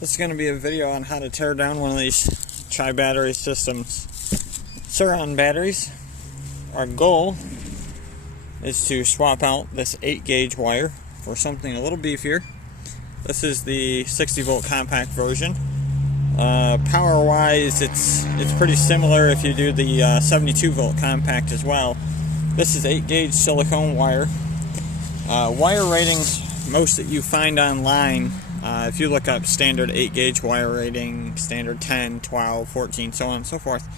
This is going to be a video on how to tear down one of these tri-battery systems surron batteries. Our goal is to swap out this 8-gauge wire for something a little beefier. This is the 60-volt compact version. Power-wise, it's pretty similar if you do the 72-volt compact as well. This is 8-gauge silicone wire. Wire ratings, most that you find online, if you look up standard 8-gauge wire rating, standard 10, 12, 14, so on and so forth,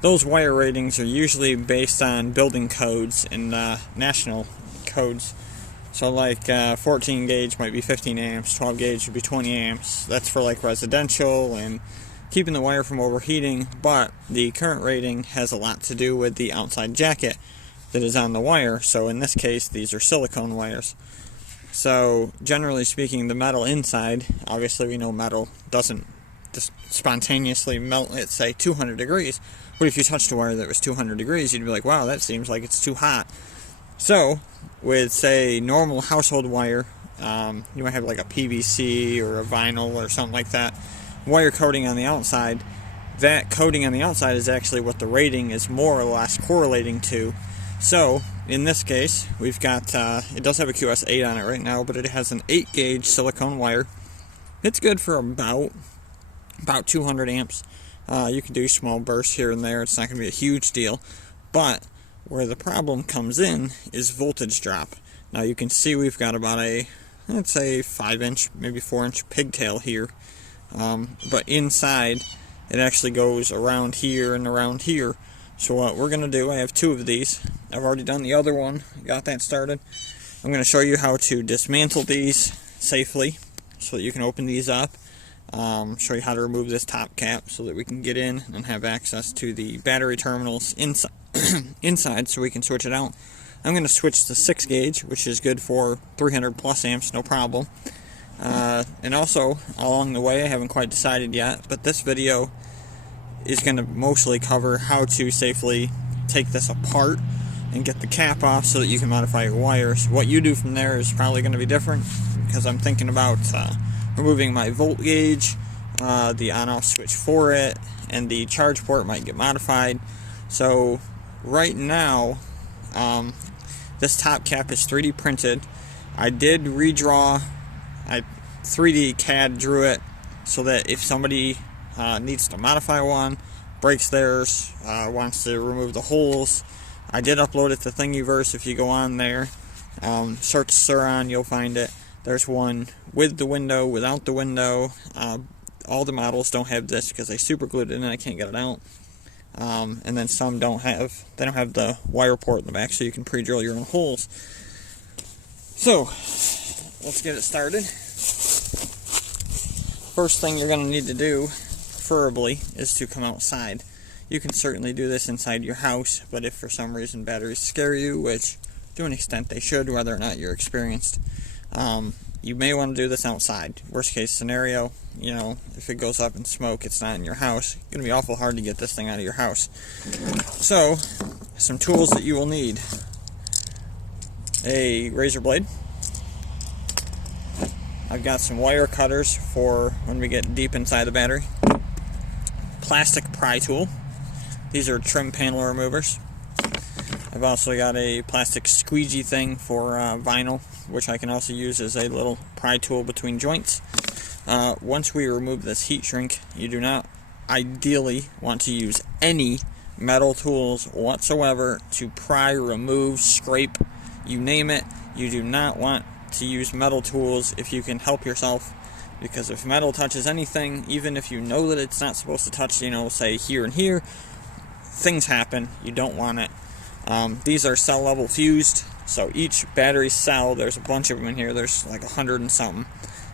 those wire ratings are usually based on building codes and national codes. So like 14 gauge might be 15 amps, 12 gauge would be 20 amps. That's for like residential and keeping the wire from overheating, but the current rating has a lot to do with the outside jacket that is on the wire. So in this case, these are silicone wires. So generally speaking, the metal inside, obviously we know metal doesn't just spontaneously melt at say 200 degrees, but if you touched a wire that was 200 degrees, you'd be like, wow, that seems like it's too hot. So with say normal household wire, you might have like a PVC or a vinyl or something like that, wire coating on the outside. That coating on the outside is actually what the rating is more or less correlating to. So in this case, we've got, it does have a QS8 on it right now, but it has an 8-gauge silicone wire. It's good for about 200 amps. You can do small bursts here and there. It's not going to be a huge deal. But where the problem comes in is voltage drop. Now you can see we've got about a, let's say 5-inch, maybe 4-inch pigtail here. But inside, it actually goes around here and around here. So what we're going to do, I have 2 of these. I've already done the other one, got that started. I'm going to show you how to dismantle these safely so that you can open these up. Show you how to remove this top cap so that we can get in and have access to the battery terminals inside so we can switch it out. I'm going to switch to 6-gauge, which is good for 300 plus amps, no problem. And also, along the way, I haven't quite decided yet, but this video is going to mostly cover how to safely take this apart and get the cap off so that you can modify your wires. What you do from there is probably going to be different, because I'm thinking about removing my volt gauge, the on-off switch for it, and the charge port might get modified. So right now, this top cap is 3D printed. I did redraw, I 3D CAD drew it so that if somebody needs to modify one, breaks theirs, wants to remove the holes, I did upload it to Thingiverse. If you go on there, search surron, you'll find it. There's one with the window, without the window. All the models don't have this because they super glued it in and I can't get it out. And then some don't have the wire port in the back, so you can pre-drill your own holes. So let's get it started. First thing you're going to need to do, preferably, is to come outside. You can certainly do this inside your house, but if for some reason batteries scare you, which to an extent they should, whether or not you're experienced, you may want to do this outside. Worst case scenario, you know, if it goes up in smoke, it's not in your house. It's going to be awful hard to get this thing out of your house. So, some tools that you will need. A razor blade. I've got some wire cutters for when we get deep inside the battery. Plastic pry tool. These are trim panel removers. I've also got a plastic squeegee thing for vinyl, which I can also use as a little pry tool between joints. Once we remove this heat shrink, you do not ideally want to use any metal tools whatsoever to pry, remove, scrape, you name it. You do not want to use metal tools if you can help yourself, because if metal touches anything, even if you know that it's not supposed to touch, you know, say here and here, things happen. You don't want it. These are cell level fused, so each battery cell, there's a bunch of them in here, there's like 100 and something.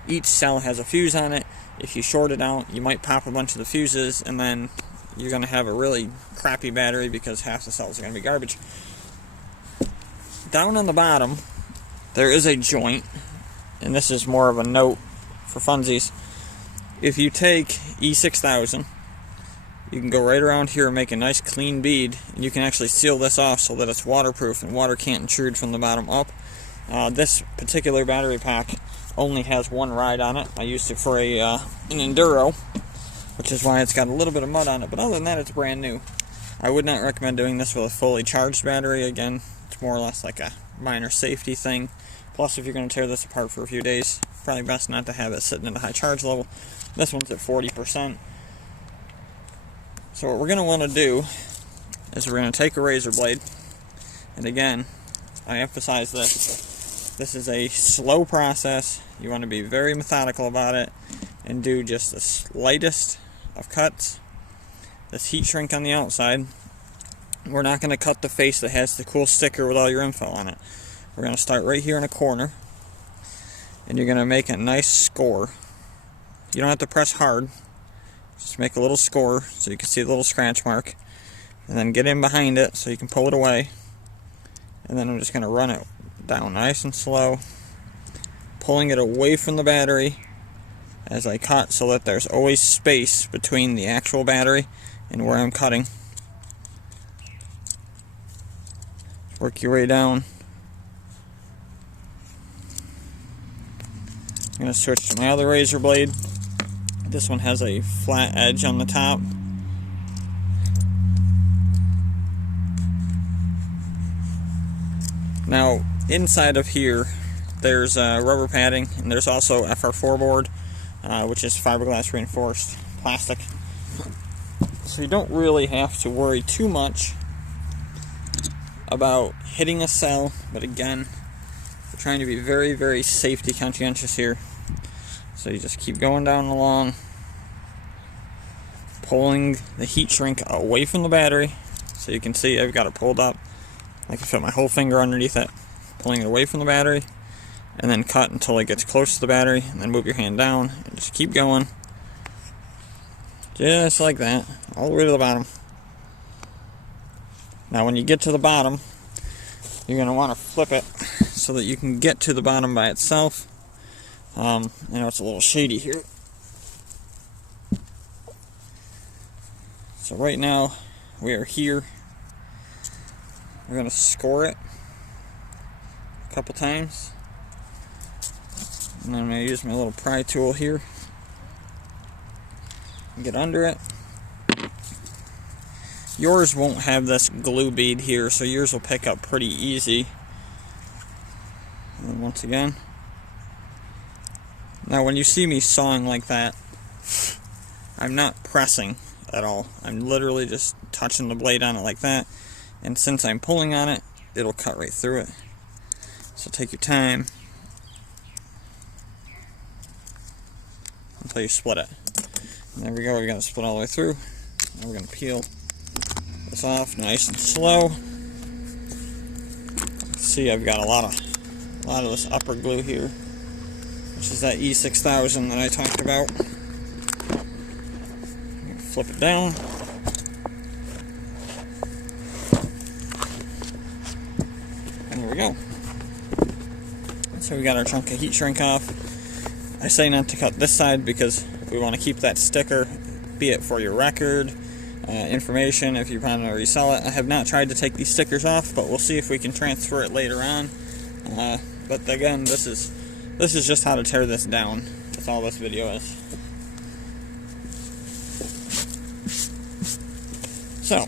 Each cell has a fuse on it. If you short it out, you might pop a bunch of the fuses, and then you're going to have a really crappy battery because half the cells are going to be garbage. Down on the bottom, there is a joint, and this is more of a note for funsies. If you take E6000, you can go right around here and make a nice clean bead, and you can actually seal this off so that it's waterproof and water can't intrude from the bottom up. This particular battery pack only has one ride on it. I used it for an enduro, which is why it's got a little bit of mud on it, but other than that, it's brand new. I would not recommend doing this with a fully charged battery. Again, it's more or less like a minor safety thing. Plus, if you're going to tear this apart for a few days, probably best not to have it sitting at a high charge level. This one's at 40%. So what we're going to want to do is we're going to take a razor blade, and again, I emphasize this. This is a slow process. You want to be very methodical about it and do just the slightest of cuts. This heat shrink on the outside, we're not going to cut the face that has the cool sticker with all your info on it. We're going to start right here in a corner, and you're going to make a nice score. You don't have to press hard, just make a little score so you can see the little scratch mark, and then get in behind it so you can pull it away. And then I'm just going to run it down nice and slow, pulling it away from the battery as I cut so that there's always space between the actual battery and where I'm cutting. Work your way down. I'm going to switch to my other razor blade. This one has a flat edge on the top. Now, inside of here, there's rubber padding, and there's also FR4 board, which is fiberglass reinforced plastic. So you don't really have to worry too much about hitting a cell, but again, we're trying to be very, very safety conscientious here. So you just keep going down along, pulling the heat shrink away from the battery. So you can see I've got it pulled up. I can fit my whole finger underneath it, pulling it away from the battery, and then cut until it gets close to the battery, and then move your hand down, and just keep going. Just like that, all the way to the bottom. Now when you get to the bottom, you're going to want to flip it so that you can get to the bottom by itself. I know it's a little shady here. So right now, we are here. We're going to score it a couple times. And then I'm going to use my little pry tool here and get under it. Yours won't have this glue bead here, so yours will pick up pretty easy. And once again. Now when you see me sawing like that, I'm not pressing at all. I'm literally just touching the blade on it like that. And since I'm pulling on it, it'll cut right through it. So take your time until you split it. And there we go, we got it split all the way through. Now we're going to peel this off nice and slow. See, I've got a lot of this upper glue here, which is that E6000 that I talked about. Flip it down. And there we go. So we got our chunk of heat shrink off. I say not to cut this side because we want to keep that sticker, be it for your record, information if you plan to resell it. I have not tried to take these stickers off, but we'll see if we can transfer it later on. But again, this is just how to tear this down. That's all this video is. So,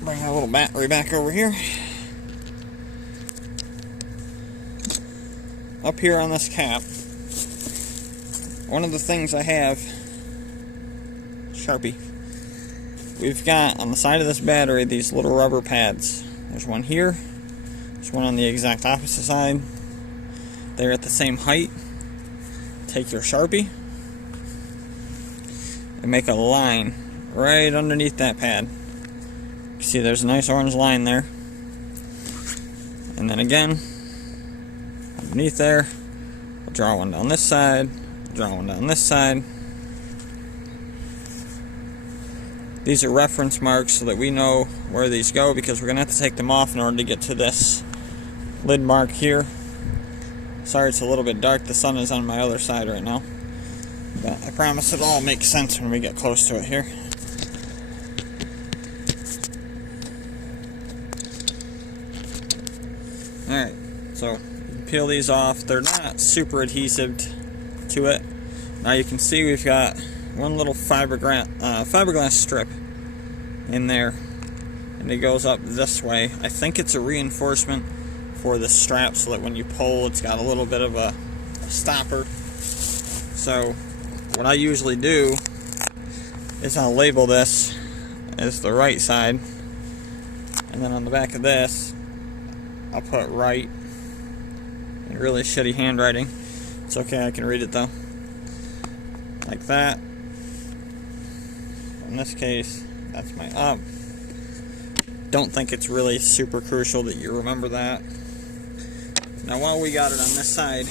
bring our little battery back over here. Up here on this cap, one of the things I have, Sharpie. We've got on the side of this battery these little rubber pads. There's one here, there's one on the exact opposite side. They're at the same height. Take your Sharpie and make a line right underneath that pad. You see there's a nice orange line there. And then again, underneath there, we'll draw one down this side, draw one down this side. These are reference marks so that we know where these go, because we're going to have to take them off in order to get to this lid mark here. Sorry it's a little bit dark, the sun is on my other side right now. But I promise it'll all make sense when we get close to it here. Alright, so you can peel these off. They're not super adhesive to it. Now you can see we've got one little fiberglass strip in there, and it goes up this way. I think it's a reinforcement for the strap so that when you pull, it's got a little bit of a stopper. So what I usually do is I'll label this as the right side, and then on the back of this I'll put right in really shitty handwriting. It's okay, I can read it though. Like that. In this case, that's my up. Don't think it's really super crucial that you remember that. Now while we got it on this side,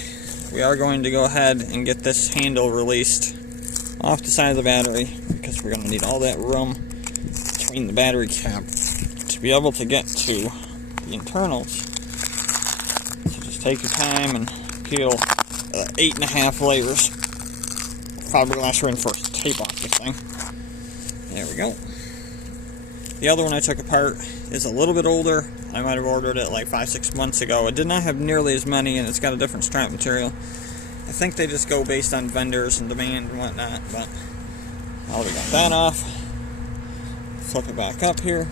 we are going to go ahead and get this handle released off the side of the battery, because we're going to need all that room between the battery cap to be able to get to the internals. So just take your time and peel 8.5 layers of fiberglass reinforced tape off this thing. There we go. The other one I took apart is a little bit older. I might have ordered it like 5-6 months ago. It did not have nearly as many, and it's got a different strap material. I think they just go based on vendors and demand and whatnot, but now we got that off. Flip it back up here.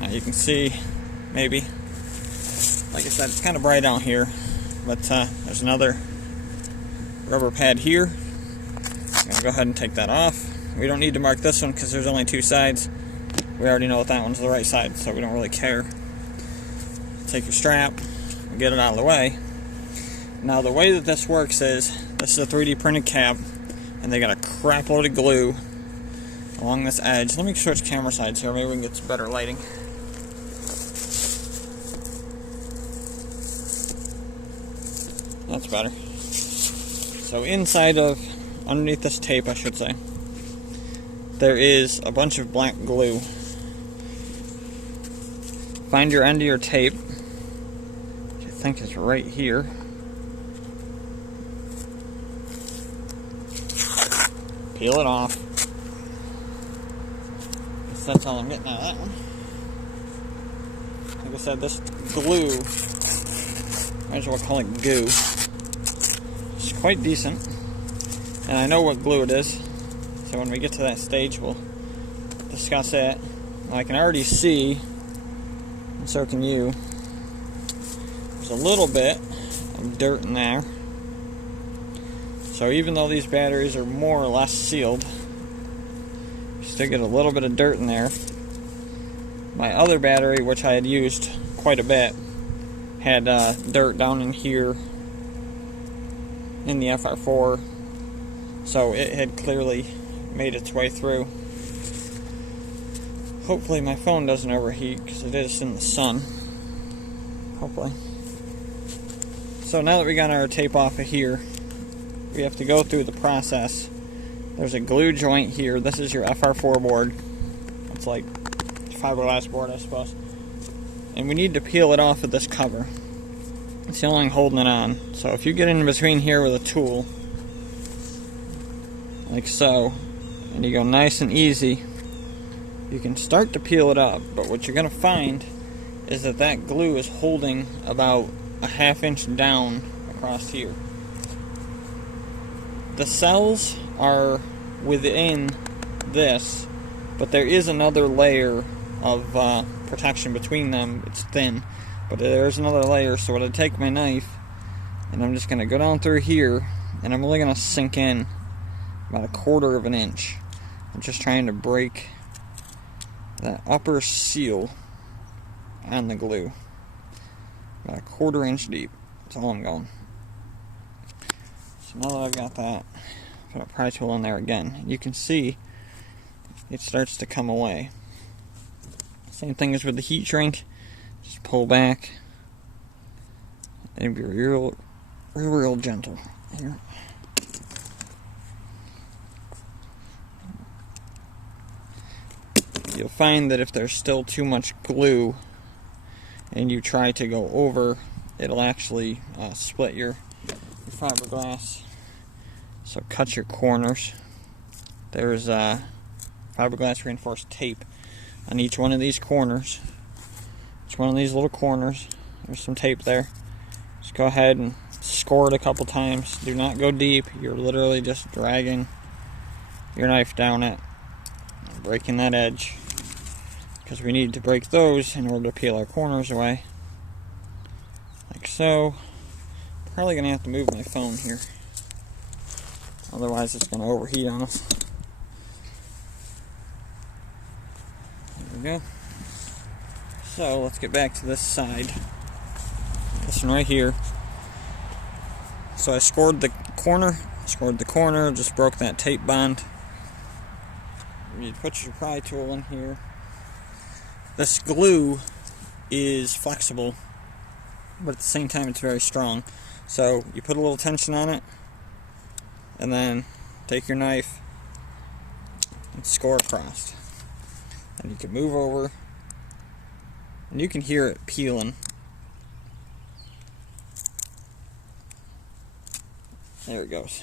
Now you can see, maybe, like I said, it's kind of bright out here, but there's another rubber pad here. I'm going to go ahead and take that off. We don't need to mark this one because there's only 2 sides. We already know that that one's the right side, so we don't really care. Take your strap and get it out of the way. Now the way that this works is, this is a 3D printed cap, and they got a crap load of glue along this edge. Let me switch camera sides here, maybe we can get some better lighting. That's better. So inside of, underneath this tape I should say, there is a bunch of black glue. Find your end of your tape, which I think is right here. Peel it off. Guess that's all I'm getting out of that one. Like I said, this glue, might as well call it goo, it's quite decent. And I know what glue it is, so when we get to that stage we'll discuss it. I can already see, and so can you, there's a little bit of dirt in there. So even though these batteries are more or less sealed, you still get a little bit of dirt in there. My other battery, which I had used quite a bit, had dirt down in here in the FR4, so it had clearly made its way through. Hopefully my phone doesn't overheat, because it is in the sun. Hopefully. So now that we got our tape off of here, we have to go through the process. There's a glue joint here. This is your FR4 board. It's like fiberglass board, I suppose. And we need to peel it off of this cover. It's the only thing holding it on. So if you get in between here with a tool, like so, and you go nice and easy, you can start to peel it up. But what you're going to find is that that glue is holding about a ½ inch down across here. The cells are within this, but there is another layer of protection between them. It's thin, but there's another layer. So I'm going to take my knife and I'm just going to go down through here, and I'm really going to sink in about 1/4 of an inch. I'm just trying to break that upper seal on the glue. About 1/4 inch deep. That's all I'm going. So now that I've got that, put a pry tool in there again. You can see it starts to come away. Same thing as with the heat shrink. Just pull back and be real gentle here. You'll find that if there's still too much glue and you try to go over, it'll actually split your fiberglass. So cut your corners. There's fiberglass reinforced tape on each one of these corners. each one of these little corners. There's some tape there. Just go ahead and score it a couple times. Do not go deep. You're literally just dragging your knife down it and breaking that edge, because we need to break those in order to peel our corners away, like so. Probably gonna have to move my phone here, otherwise it's gonna overheat on us. There we go. So let's get back to this side. This one right here. So I scored the corner, just broke that tape bond. You put your pry tool in here. This glue is flexible, but at the same time it's very strong. So you put a little tension on it, and then take your knife and score across. And you can move over, and you can hear it peeling. There it goes.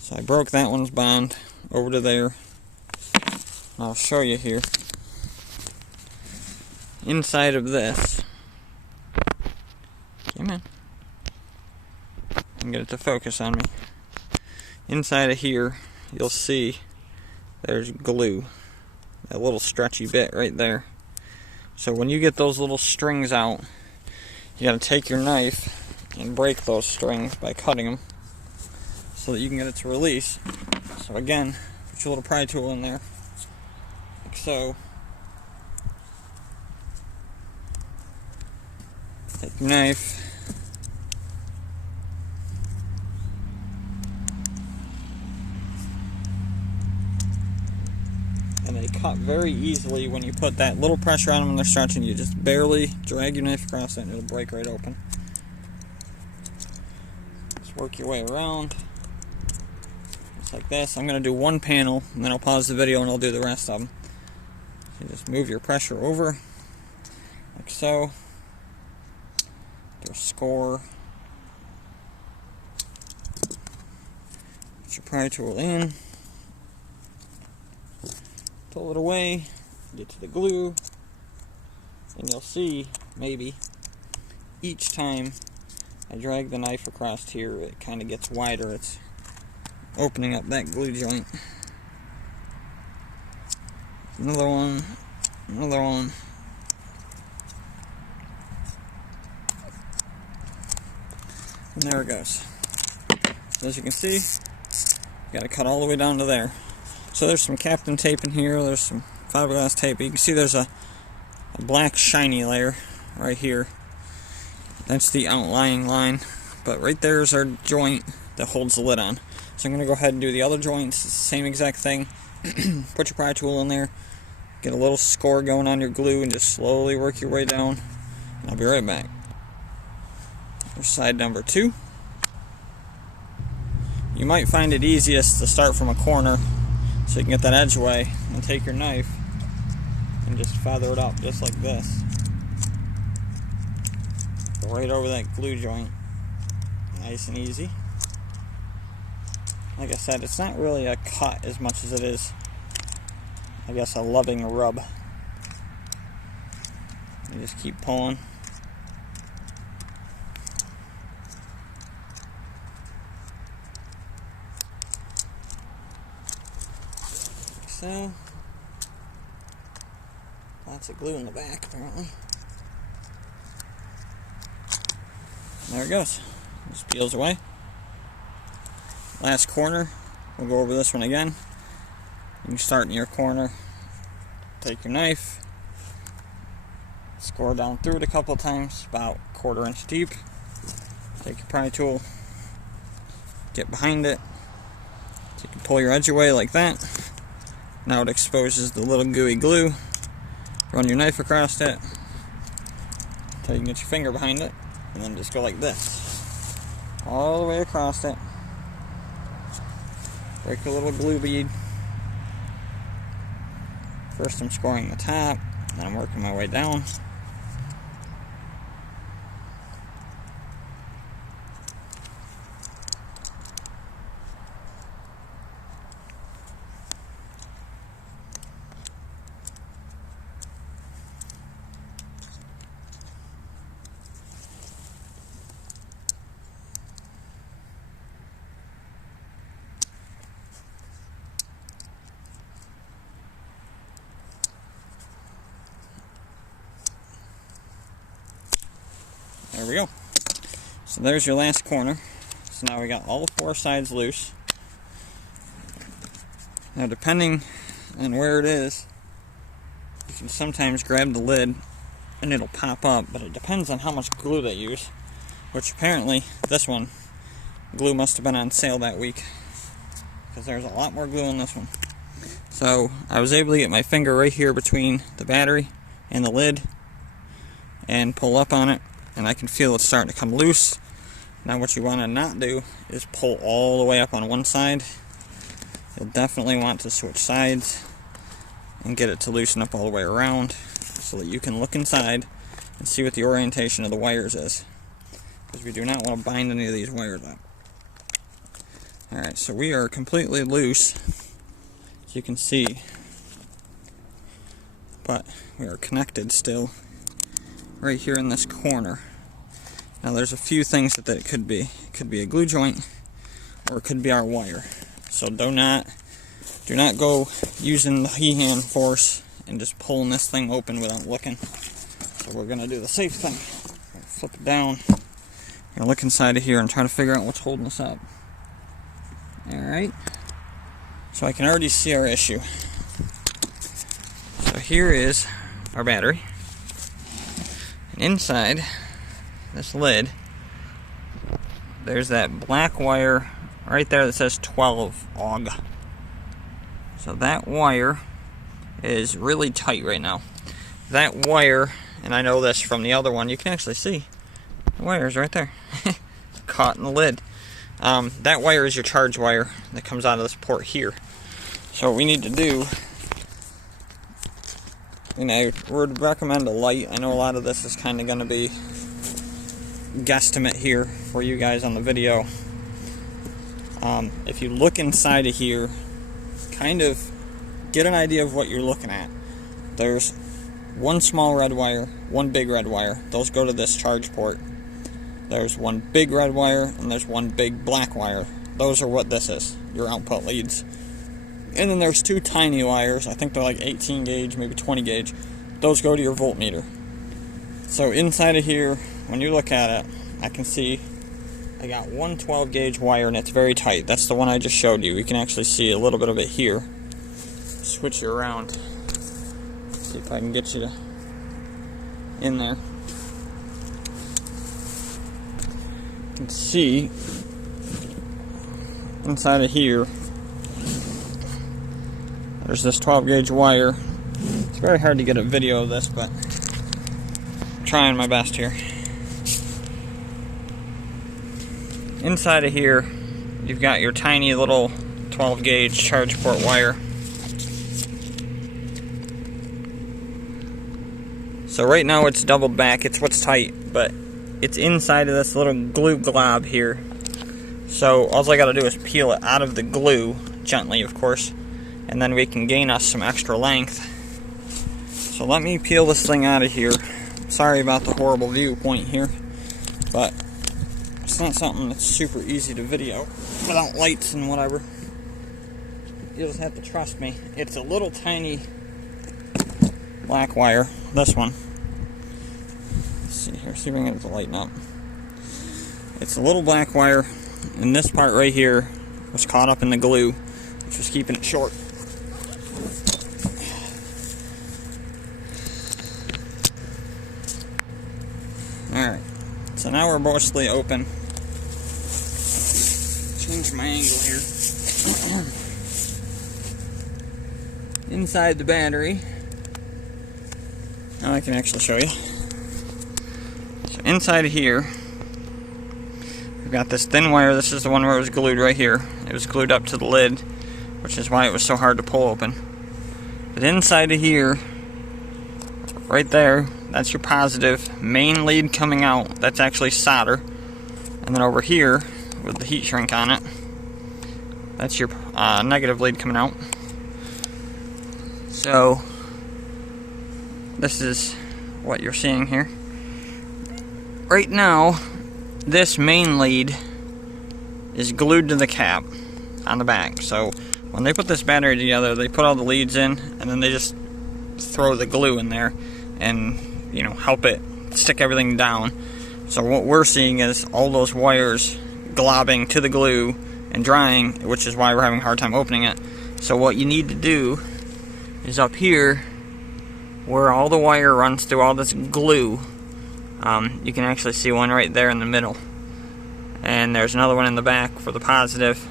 So I broke that one's bond over to there. I'll show you here. Inside of this, come on, and get it to focus on me. Inside of here, you'll see there's glue, that little stretchy bit right there. So when you get those little strings out, you gotta take your knife and break those strings by cutting them so that you can get it to release. So again, put your little pry tool in there, like so. Take your knife, and they cut very easily when you put that little pressure on them when they're stretching. You just barely drag your knife across it and it'll break right open. Just work your way around, just like this. I'm going to do one panel, and then I'll pause the video and I'll do the rest of them. So just move your pressure over, like so. Your score. Put your pry tool in. Pull it away. Get to the glue. And you'll see, maybe, each time I drag the knife across here, it kind of gets wider. It's opening up that glue joint. Another one. Another one. And there it goes. So as you can see, you gotta cut all the way down to there. So there's some Captain tape in here, there's some fiberglass tape. You can see there's a black shiny layer right here. That's the outlying line. But right there is our joint that holds the lid on. So I'm gonna go ahead and do the other joints. It's the same exact thing. Put your pry tool in there, get a little score going on your glue, and just slowly work your way down. And I'll be right back. Here's side number 2. You might find it easiest to start from a corner so you can get that edge away, and take your knife and just feather it up just like this. Go right over that glue joint. Nice and easy. Like I said, it's not really a cut as much as it is, I guess, a loving rub. You just keep pulling. So, lots of glue in the back, apparently. There it goes. Just peels away. Last corner, we'll go over this one again. You can start in your corner, take your knife, score down through it a couple of times, about 1/4 inch deep. Take your pry tool, get behind it, so you can pull your edge away like that. Now it exposes the little gooey glue. Run your knife across it until you can get your finger behind it, and then just go like this all the way across it. Break a little glue bead. First I'm scoring the top, then I'm working my way down. we go. So there's your last corner. So now we got all 4 sides loose. Now depending on where it is, you can sometimes grab the lid and it'll pop up, but it depends on how much glue they use, which apparently this one, glue must have been on sale that week, because there's a lot more glue on this one. So I was able to get my finger right here between the battery and the lid and pull up on it, and I can feel it starting to come loose. Now what you want to not do is pull all the way up on one side. You'll definitely want to switch sides and get it to loosen up all the way around so that you can look inside and see what the orientation of the wires is, because we do not want to bind any of these wires up. Alright, so we are completely loose, as you can see, but we are connected still right here in this corner. Now there's a few things that it could be. It could be a glue joint, or it could be our wire. So do not go using the he-hand force and just pulling this thing open without looking. So we're gonna do the safe thing. Flip it down. Gonna look inside of here and try to figure out what's holding us up. Alright. So I can already see our issue. So here is our battery. And inside this lid, there's that black wire right there that says 12 AUG. So that wire is really tight right now. That wire, and I know this from the other one, you can actually see the wire's right there. Caught in the lid. That wire is your charge wire that comes out of this port here. So what we need to do, and I would recommend a light. I know a lot of this is kind of going to be guesstimate here for you guys on the video. If you look inside of here, kind of get an idea of what you're looking at. There's one small red wire, one big red wire. Those go to this charge port. There's one big red wire, and there's one big black wire. Those are what this is, your output leads. And then there's 2 tiny wires. I think they're like 18 gauge, maybe 20 gauge. Those go to your voltmeter. So inside of here, when you look at it, I can see I got one 12 gauge wire, and it's very tight. That's the one I just showed you. You can actually see a little bit of it here. Switch you around. See if I can get you in there. You can see inside of here, there's this 12 gauge wire. It's very hard to get a video of this, but I'm trying my best here. Inside of here, you've got your tiny little 12 gauge charge port wire. So right now it's doubled back, it's what's tight, but it's inside of this little glue glob here. So all I gotta do is peel it out of the glue, gently of course, and then we can gain us some extra length. So let me peel this thing out of here. Sorry about the horrible viewpoint here, but it's not something that's super easy to video without lights and whatever. You'll just have to trust me. It's a little tiny black wire, this one. Let's see here, see if we can get it to lighten up. It's a little black wire, and this part right here was caught up in the glue, which was keeping it short. Alright, so now we're mostly open. Change my angle here. Inside the battery, now I can actually show you. So inside of here, we've got this thin wire. This is the one where it was glued right here. It was glued up to the lid, which is why it was so hard to pull open. But inside of here, right there, that's your positive main lead coming out. That's actually solder. And then over here, with the heat shrink on it, that's your negative lead coming out. So this is what you're seeing here. Right now, this main lead is glued to the cap on the back. So when they put this battery together, they put all the leads in, and then they just throw the glue in there and, you know, help it stick everything down. So what we're seeing is all those wires globbing to the glue and drying, which is why we're having a hard time opening it. So what you need to do is up here, where all the wire runs through all this glue, you can actually see one right there in the middle. And there's another one in the back for the positive.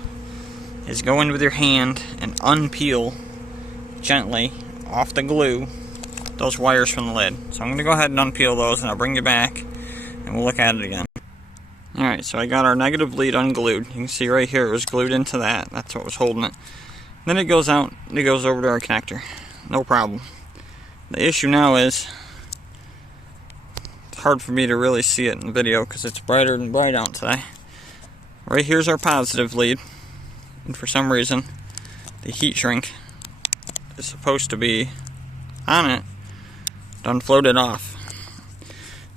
Is go in with your hand and unpeel gently off the glue those wires from the lid. So I'm going to go ahead and unpeel those, and I'll bring you back and we'll look at it again. Alright, so I got our negative lead unglued. You can see right here it was glued into that. That's what was holding it. Then it goes out and it goes over to our connector. No problem. The issue now is it's hard for me to really see it in the video because it's brighter than bright out today. Right here's our positive lead, and for some reason the heat shrink is supposed to be on it. Done floated off,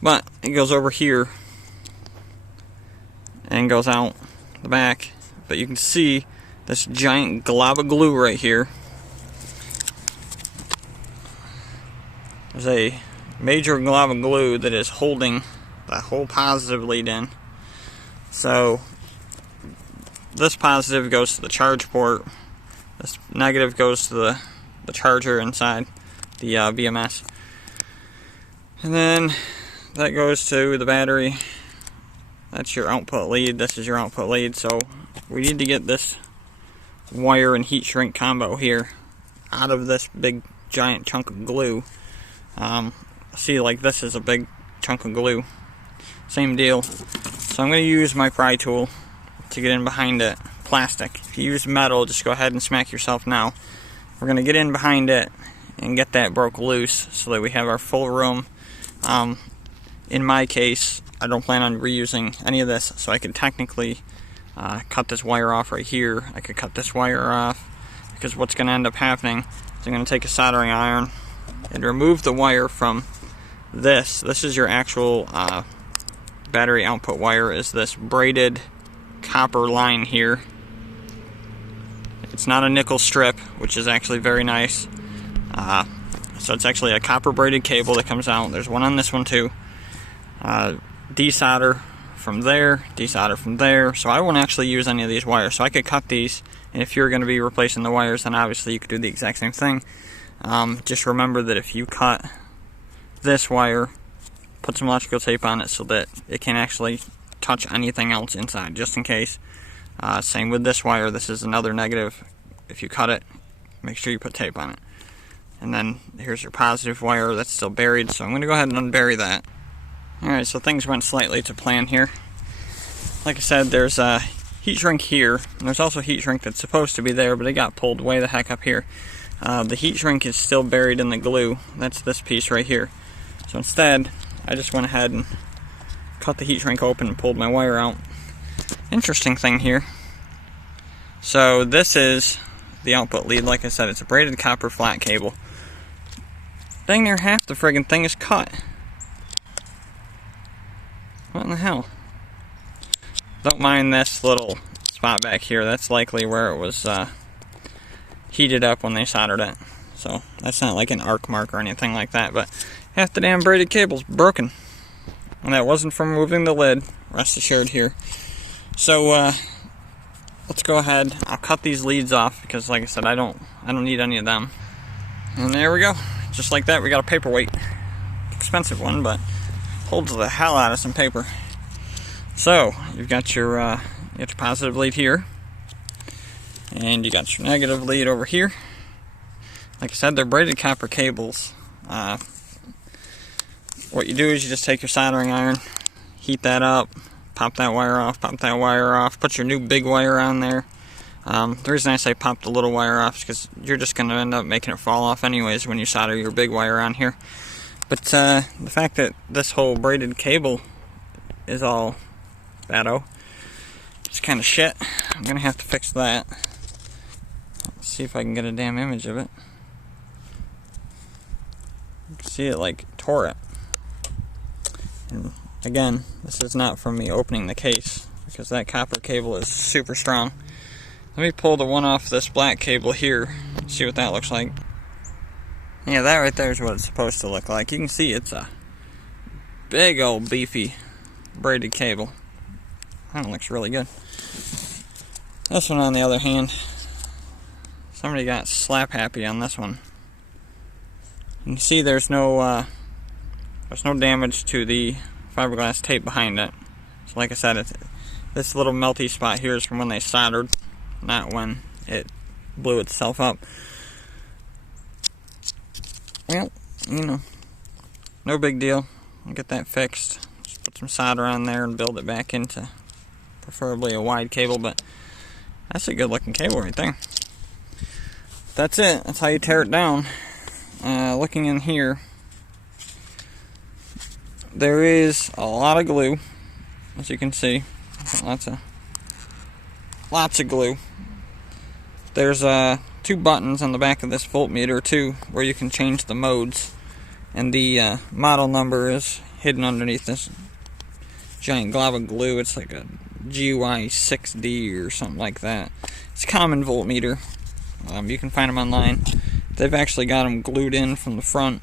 but it goes over here and goes out the back. But you can see this giant glob of glue right here. There's a major glob of glue that is holding that whole positive lead in. So this positive goes to the charge port, this negative goes to the charger inside the BMS, and then that goes to the battery. That's your output lead, this is your output lead. So we need to get this wire and heat shrink combo here out of this big giant chunk of glue. See, like this is a big chunk of glue, same deal. So I'm going to use my pry tool to get in behind it. Plastic. If you use metal, just go ahead and smack yourself now. We're going to get in behind it and get that broke loose so that we have our full room. In my case, I don't plan on reusing any of this, so I could technically cut this wire off right here. I could cut this wire off, because what's going to end up happening is I'm going to take a soldering iron and remove the wire from this. This is your actual battery output wire, is this braided copper line here. It's not a nickel strip, which is actually very nice. So it's actually a copper braided cable that comes out. There's one on this one too. Desolder from there, desolder from there. So I won't actually use any of these wires. So I could cut these, and if you're going to be replacing the wires, then obviously you could do the exact same thing. Just remember that if you cut this wire, put some electrical tape on it so that it can actually touch anything else inside, just in case. Same with this wire. This is another negative. If you cut it, make sure you put tape on it. And then here's your positive wire that's still buried, so I'm going to go ahead and unbury that. Alright, so things went slightly to plan here. Like I said, there's a heat shrink here, and there's also a heat shrink that's supposed to be there, but it got pulled way the heck up here. The heat shrink is still buried in the glue. That's this piece right here. So instead, I just went ahead and cut the heat shrink open and pulled my wire out. Interesting thing here. So this is the output lead. Like I said, it's a braided copper flat cable. Dang near half the friggin' thing is cut. What in the hell? Don't mind this little spot back here. That's likely where it was heated up when they soldered it. So that's not like an arc mark or anything like that, but half the damn braided cable's broken. And that wasn't from moving the lid, rest assured here. So let's go ahead. I'll cut these leads off because, like I said, I don't need any of them. And there we go. Just like that, we got a paperweight. Expensive one, but holds the hell out of some paper. So you've got your positive lead here, and you got your negative lead over here. Like I said, they're braided copper cables. What you do is you just take your soldering iron, heat that up, pop that wire off, put your new big wire on there. The reason I say pop the little wire off is because you're just going to end up making it fall off anyways when you solder your big wire on here. But the fact that this whole braided cable is all bado, it's kind of shit. I'm going to have to fix that. Let's see if I can get a damn image of it. You can see it like tore it. And again, this is not from me opening the case, because that copper cable is super strong. Let me pull the one off this black cable here, see what that looks like. Yeah, that right there is what it's supposed to look like. You can see it's a big old beefy braided cable. That looks really good. This one, on the other hand, somebody got slap happy on this one. You can see there's no damage to the fiberglass tape behind it. So like I said, this little melty spot here is from when they soldered, not when it blew itself up. Well, you know, no big deal. I'll get that fixed. Just put some solder on there and build it back into preferably a wide cable, but that's a good looking cable right there. That's it. That's how you tear it down. Looking in here, there is a lot of glue, as you can see. Lots of glue. There's 2 buttons on the back of this voltmeter too, where you can change the modes, and the model number is hidden underneath this giant glob of glue. It's like a GUI 6D or something like that. It's a common voltmeter. You can find them online. They've actually got them glued in from the front,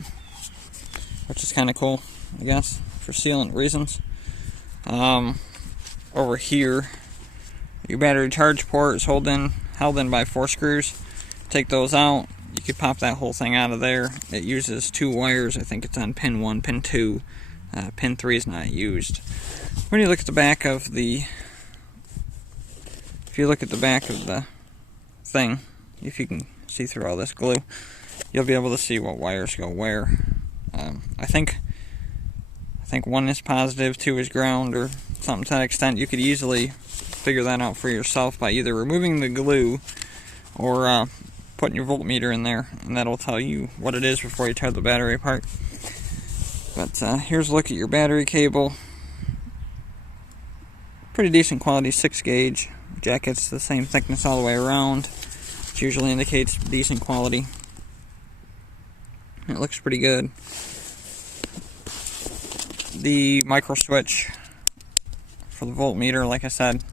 which is kind of cool, I guess, for sealant reasons. Over here, your battery charge port is held in by 4 screws. Take those out. You could pop that whole thing out of there. It uses 2 wires. I think it's on pin 1, pin 2. Pin 3 is not used. When you look at the back of the, thing, if you can see through all this glue, you'll be able to see what wires go where. I think 1 is positive, 2 is ground, or something to that extent. You could easily figure that out for yourself by either removing the glue or putting your voltmeter in there, and that'll tell you what it is before you tear the battery apart. But here's a look at your battery cable. Pretty decent quality 6 gauge. Jacket's the same thickness all the way around, which usually indicates decent quality. It looks pretty good. The micro switch for the voltmeter, like I said,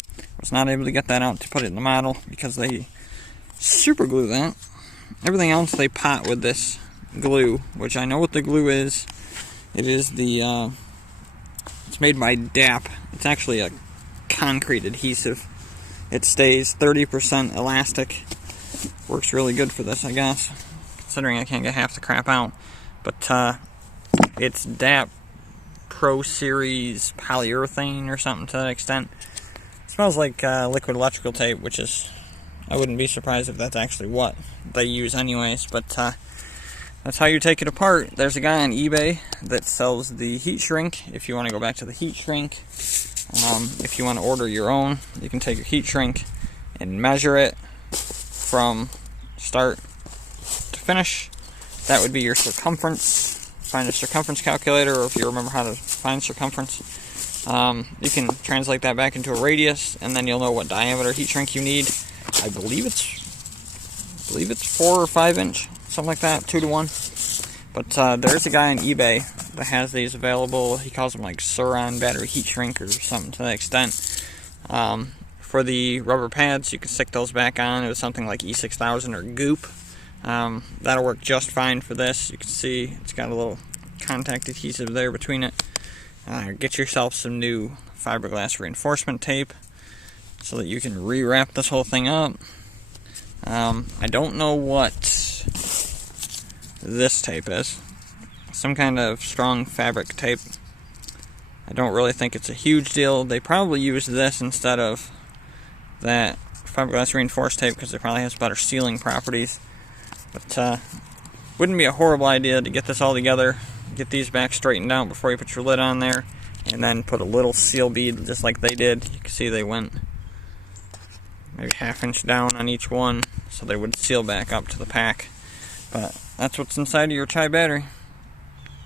was not able to get that out to put it in the model because they super glue that. Everything else they pot with this glue, which I know what the glue is. It is the it's made by DAP. It's actually a concrete adhesive. It stays 30% elastic. Works really good for this, I guess, considering I can't get half the crap out. But it's DAP Pro Series polyurethane or something to that extent. It smells like liquid electrical tape, which is, I wouldn't be surprised if that's actually what they use anyways. But that's how you take it apart. There's a guy on eBay that sells the heat shrink. If you want to go back to the heat shrink, if you want to order your own, you can take your heat shrink and measure it from start to finish. That would be your circumference. Find a circumference calculator, or if you remember how to find circumference, you can translate that back into a radius, and then you'll know what diameter heat shrink you need. I believe it's 4 or 5 inch, something like that, 2 to 1. But there's a guy on eBay that has these available. He calls them like surron battery heat shrink or something to that extent. For the rubber pads, you can stick those back on. It was something like E6000 or Goop. That'll work just fine for this. You can see it's got a little contact adhesive there between it. Get yourself some new fiberglass reinforcement tape so that you can rewrap this whole thing up. I don't know what this tape is. Some kind of strong fabric tape. I don't really think it's a huge deal. They probably use this instead of that fiberglass reinforced tape because it probably has better sealing properties. But wouldn't be a horrible idea to get this all together, get these back straightened out before you put your lid on there, and then put a little seal bead just like they did. You can see they went maybe ½ inch down on each one so they would seal back up to the pack. But that's what's inside of your Chai battery.